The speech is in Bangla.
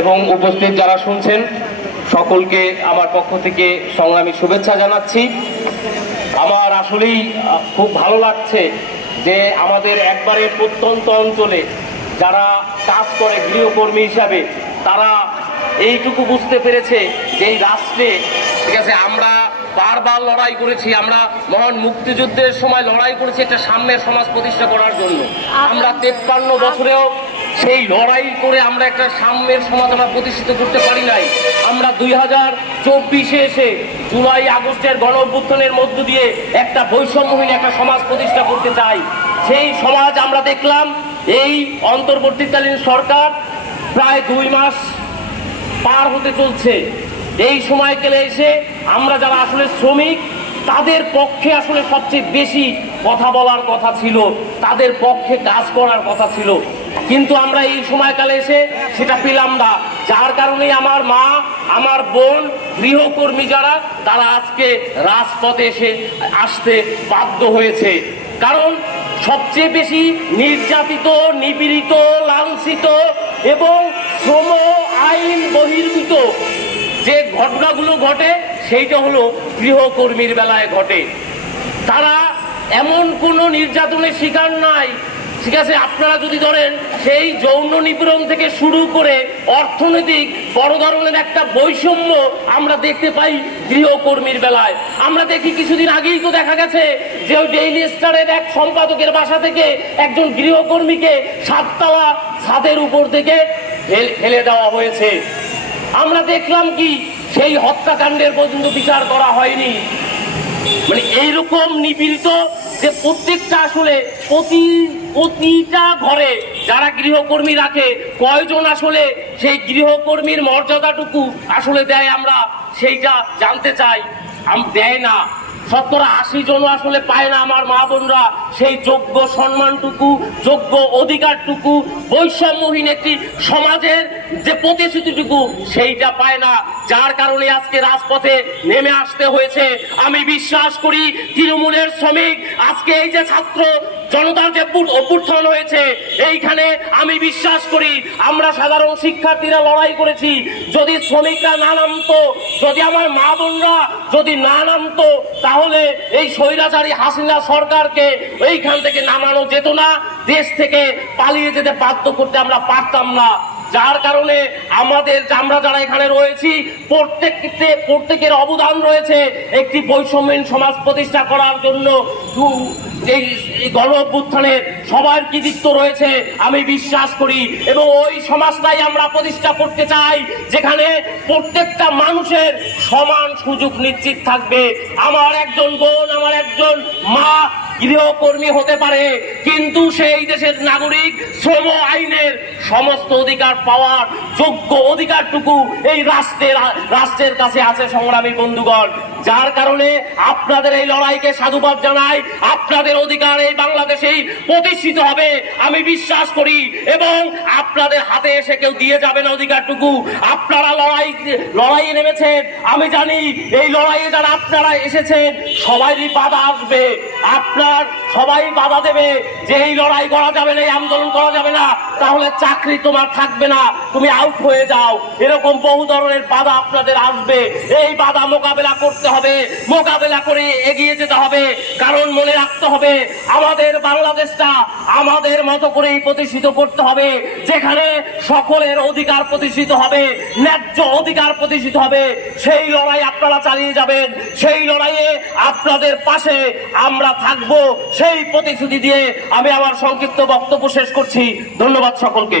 এবং উপস্থিত যারা শুনছেন সকলকে আমার পক্ষ থেকে সংগ্রামী শুভেচ্ছা জানাচ্ছি। আমার আসলেই খুব ভালো লাগছে যে আমাদের একবারে প্রত্যন্ত অঞ্চলে যারা কাজ করে গৃহকর্মী হিসাবে তারা এইটুকু বুঝতে পেরেছে যে এই রাষ্ট্রে, ঠিক আছে, আমরা বারবার লড়াই করেছি, আমরা মহান মুক্তিযুদ্ধের সময় লড়াই করেছি একটা সাম্যের সমাজ প্রতিষ্ঠা করার জন্য। আমরা 53 বছরেও সেই লড়াই করে আমরা একটা সাম্যের সমাজ আমরা প্রতিষ্ঠিত করতে পারি নাই। আমরা 2024-এ এসে জুলাই আগস্টের গণ অভ্যুত্থানের মধ্য দিয়ে একটা বৈষম্যহীন একটা সমাজ প্রতিষ্ঠা করতে চাই। সেই সমাজ আমরা দেখলাম এই অন্তর্বর্তীকালীন সরকার প্রায় 2 মাস পার হতে চলছে। এই সময়কালে এসে আমরা যারা আসলে শ্রমিক তাদের পক্ষে আসলে সবচেয়ে বেশি কথা বলার কথা ছিল, তাদের পক্ষে কাজ করার কথা ছিল, কিন্তু আমরা এই সময়কালে এসে সেটা পেলাম না। যার কারণে আমার মা, আমার বোন, গৃহকর্মী যারা তারা আজকে রাজপথে আসতে বাধ্য হয়েছে। কারণ সবচেয়ে বেশি নির্যাতিত, নিপীড়িত, লাঞ্ছিত এবং শ্রম আইন বহির্ভূত যে ঘটনাগুলো ঘটে সেইটা হলো গৃহকর্মীর বেলায় ঘটে। তারা এমন কোনো নির্যাতনের শিকার নাই, ঠিক আছে। আপনারা যদি ধরেন সেই যৌন নিপীড়ন থেকে শুরু করে অর্থনৈতিক বড় ধরনের একটা বৈষম্য আমরা দেখতে পাই গৃহকর্মীর বেলায়। আমরা দেখি কিছুদিন আগেই তো দেখা গেছে যে ডেইলি স্টারের এক সম্পাদকের বাসা থেকে একজন গৃহকর্মীকে 7 তলা ছাদের উপর থেকে ফেলে দেওয়া হয়েছে। আমরা দেখলাম কি সেই হত্যাকাণ্ডের পর্যন্ত বিচার করা হয়নি। মানে এইরকম নিপীড়িত যে প্রত্যেকটা আসলে প্রতিটা ঘরে যারা গৃহকর্মী রাখে কয়জন আসলে সেই গৃহকর্মীর মর্যাদাটুকু আসলে দেয় আমরা সেইটা জানতে চাই। দেয় না, 70-80 জন আসলে পায় না আমার মা বোনরা সেই যোগ্য সম্মানটুকু, যোগ্য অধিকারটুকু, বৈষম্যহীন একটি সমাজের যে প্রতিশ্রুতিটুকু সেইটা পায় না। যার কারণে আজকে রাজপথে নেমে আসতে হয়েছে। আমি বিশ্বাস করি তৃণমূলের শ্রমিক আজকে এই যে ছাত্র জনতার যে অভ্যুত্থান হয়েছে এইখানে আমি বিশ্বাস করি আমরা সাধারণ শিক্ষার্থীরা লড়াই করেছি। যদি শ্রমিকরা না নামতো, যদি আমার মা বোনরা যদি না নামতো, তাহলে এই স্বৈরাচারী হাসিনা সরকারকে এইখান থেকে নামানো যেত না, দেশ থেকে পালিয়ে যেতে বাধ্য করতে আমরা পারতাম না। যার কারণে আমরা যারা এখানে রয়েছি প্রত্যেকের অবদান রয়েছে একটি বৈষম্যহীন সমাজ প্রতিষ্ঠা করার জন্য। এই গণ অভ্যুত্থানে সবার কৃতিত্ব রয়েছে আমি বিশ্বাস করি, এবং ওই সমাজটাই আমরা প্রতিষ্ঠা করতে চাই যেখানে প্রত্যেকটা মানুষের সমান সুযোগ নিশ্চিত থাকবে। আমার একজন বোন, আমার একজন মা গৃহকর্মী হতে পারে, কিন্তু সেই দেশের নাগরিক শ্রম আইনের সমস্ত অধিকার পাওয়ার যোগ্য অধিকারটুকু এই রাষ্ট্রের কাছে আছে সংগ্রামী বন্ধুগণ। যার কারণে আপনাদের এই লড়াইকে সাধুবাদ জানাই। আপনাদের অধিকার এই বাংলাদেশেই প্রতিষ্ঠিত হবে আমি বিশ্বাস করি, এবং আপনাদের হাতে এসে কেউ দিয়ে যাবে না অধিকারটুকু। আপনারা লড়াইয়ে নেমেছেন, আমি জানি এই লড়াইয়ে যারা আপনারা এসেছেন সবাইরই বাধা আসবে, আপনার সবাই বাধা দেবে যে এই লড়াই করা যাবে না, এই আন্দোলন করা যাবে না, তাহলে চাকরি তোমার থাকবে না, তুমি আউট হয়ে যাও। এরকম বহু ধরনের বাধা আপনাদের আসবে। এই বাধা মোকাবেলা করতে হবে, মোকাবেলা করে এগিয়ে যেতে হবে। কারণ মনে রাখতে হবে আমাদের বাংলাদেশটা আমাদের মতো করেই প্রতিষ্ঠিত করতে হবে, যেখানে সকলের অধিকার প্রতিষ্ঠিত হবে, ন্যায্য অধিকার প্রতিষ্ঠিত হবে। সেই লড়াই আপনারা চালিয়ে যাবেন, সেই লড়াইয়ে আপনাদের পাশে আমরা থাকবো, সেই প্রতিশ্রুতি দিয়ে আমি আমার সংক্ষিপ্ত বক্তব্য শেষ করছি। ধন্যবাদ সকলকে।